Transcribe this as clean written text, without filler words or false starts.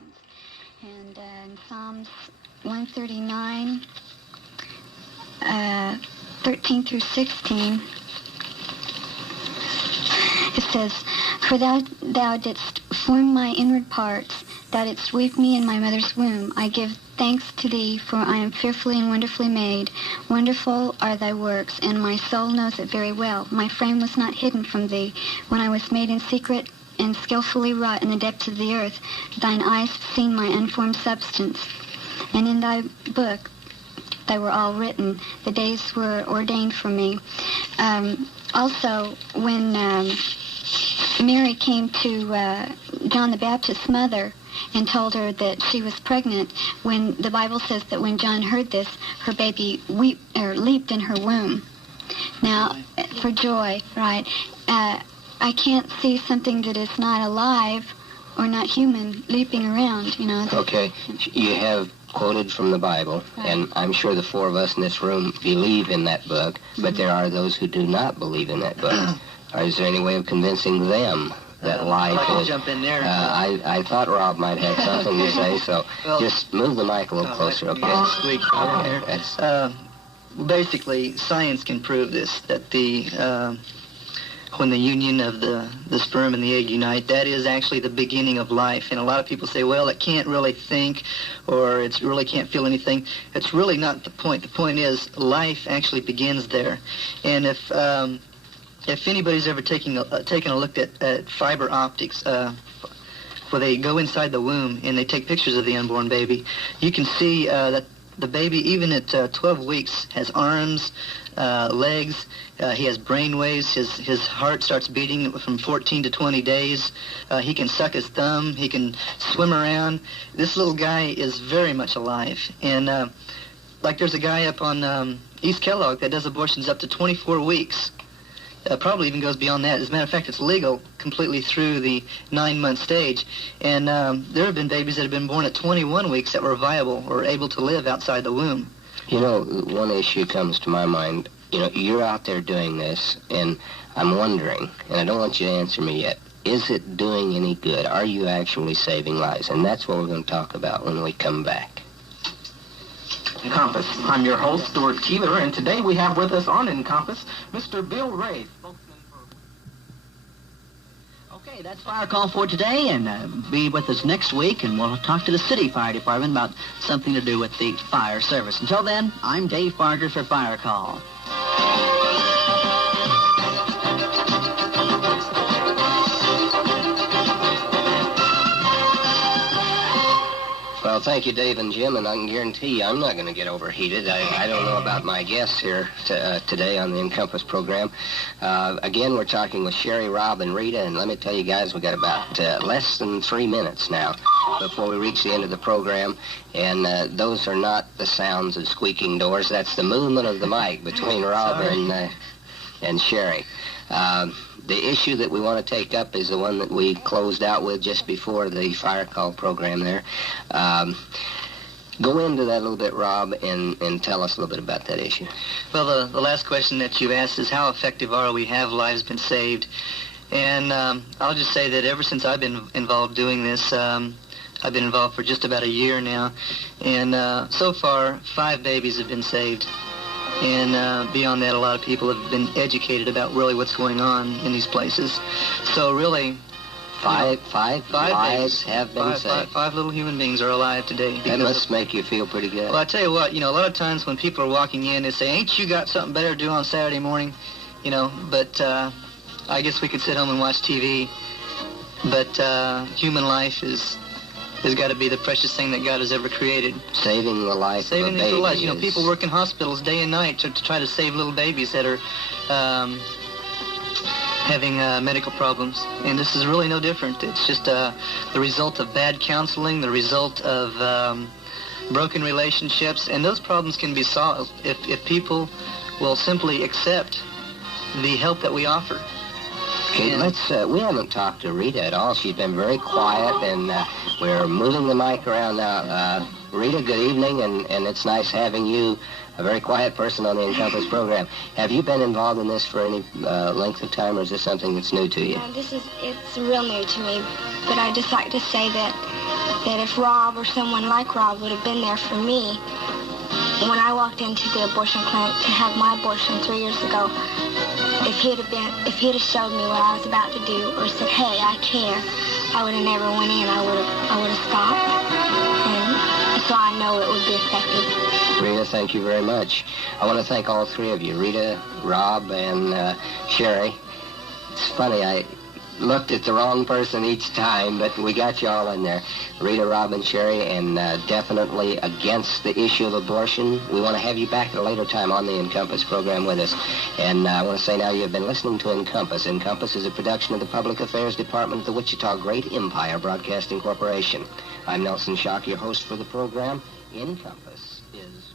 substance. And in Psalms 139, 13 through 16, it says, "For thou didst form my inward parts, thou didst weave me in my mother's womb. I give thanks to thee, for I am fearfully and wonderfully made. Wonderful are thy works, and my soul knows it very well. My frame was not hidden from thee, when I was made in secret and skillfully wrought in the depths of the earth. Thine eyes have seen my unformed substance, and in thy book they were all written. The days were ordained for me." Also, when Mary came to John the Baptist's mother and told her that she was pregnant, when the Bible says that when John heard this, her baby leaped in her womb. Now, for joy, right? I can't see something that is not alive or not human leaping around, you know. Okay, you have quoted from the Bible, right, and I'm sure the four of us in this room believe in that book, but there are those who do not believe in that book. Is there any way of convincing them that life is... jump in there. I thought Rob might have something to say, so just move the mic a little closer, okay? Basically, science can prove this, that when the union of the sperm and the egg unite, that is actually the beginning of life. And a lot of people say, well, it can't really think, or it really can't feel anything. It's really not the point. The point is life actually begins there. And if anybody's ever taken a look at fiber optics, where they go inside the womb and they take pictures of the unborn baby, you can see that the baby, even at 12 weeks, has arms, legs, he has brain waves, his heart starts beating from 14 to 20 days, he can suck his thumb, he can swim around. This little guy is very much alive. And like there's a guy up on East Kellogg that does abortions up to 24 weeks. Probably even goes beyond that. As a matter of fact, it's legal completely through the 9-month stage. And there have been babies that have been born at 21 weeks that were viable or able to live outside the womb. You know, one issue comes to my mind. You know, you're out there doing this, and I'm wondering, and I don't want you to answer me yet, is it doing any good? Are you actually saving lives? And that's what we're going to talk about when we come back. Encompass. I'm your host, Stuart Keeler, and today we have with us on Encompass Mr. Bill Ray. Okay, that's Fire Call for today, and be with us next week, and we'll talk to the City Fire Department about something to do with the fire service. Until then, I'm Dave Farger for Fire Call. Well, thank you, Dave and Jim, and I can guarantee you I'm not going to get overheated. I don't know about my guests here today on the Encompass program. Again, we're talking with Sherry, Rob, and Rita, and let me tell you guys, we've got about less than 3 minutes now before we reach the end of the program, and those are not the sounds of squeaking doors. That's the movement of the mic between Rob and Sherry. The issue that we want to take up is the one that we closed out with just before the fire call program there. Go into that a little bit, Rob, and tell us a little bit about that issue. Well, the last question that you asked is how effective are we? Have lives been saved? And I'll just say that ever since I've been involved doing this, I've been involved for just about a year now, and so far 5 babies have been saved. And beyond that, a lot of people have been educated about really what's going on in these places. So really, five lives have been saved. 5 little human beings are alive today. That must make you feel pretty good. Well, I tell you what, a lot of times when people are walking in, they say, "Ain't you got something better to do on Saturday morning?" But I guess we could sit home and watch TV. But human life has got to be the precious thing that God has ever created. Saving the life of a baby. Lives. People work in hospitals day and night to try to save little babies that are having medical problems. And this is really no different. It's just the result of bad counseling, the result of broken relationships, and those problems can be solved if people will simply accept the help that we offer. Okay, we haven't talked to Rita at all. She's been very quiet, and we're moving the mic around now. Rita, good evening, and it's nice having you, a very quiet person on the Encompass program. Have you been involved in this for any length of time, or is this something that's new to you? It's real new to me, but I just like to say that if Rob or someone like Rob would have been there for me when I walked into the abortion clinic to have my abortion 3 years ago, if he'd have showed me what I was about to do or said, hey, I care, I would have never went in. I would have stopped. And so I know it would be effective. Rita, thank you very much. I want to thank all three of you, Rita, Rob, and Sherry. It's funny, I looked at the wrong person each time, but we got you all in there. Rita, Rob, and Sherry, and definitely against the issue of abortion. We want to have you back at a later time on the Encompass program with us. And I want to say now you've been listening to Encompass. Encompass is a production of the Public Affairs Department of the Wichita Great Empire Broadcasting Corporation. I'm Nelson Schock, your host for the program. Encompass is...